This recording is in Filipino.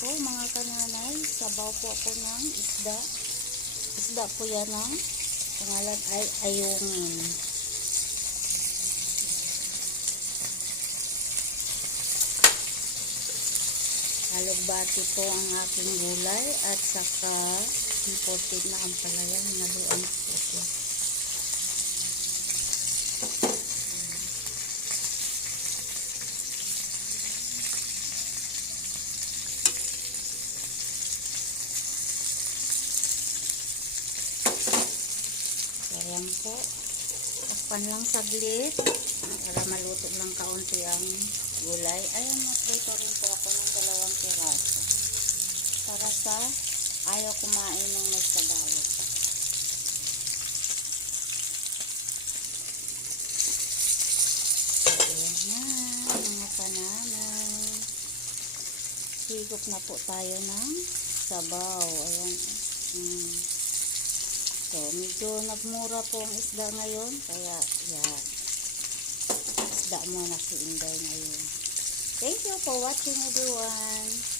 po mga kananay, sabaw po ako ng isda. Isda po yan ang pangalan ay ayungin. Alugbati po ang aking gulay at saka imported na ampalaya. Hinaluan po siya. Ayan po. Takpan lang saglit para maluto lang kaunti ang gulay. Ayan, magprito rin po ako ng 2 piraso para sa ayaw kumain ng may sabaw. Ayan na mga pananay. Higop na po tayo ng sabaw. Ayan. So, medyo nagmura po ang isda ngayon. Kaya, yan. Isda muna si Inday ngayon. Thank you for watching everyone.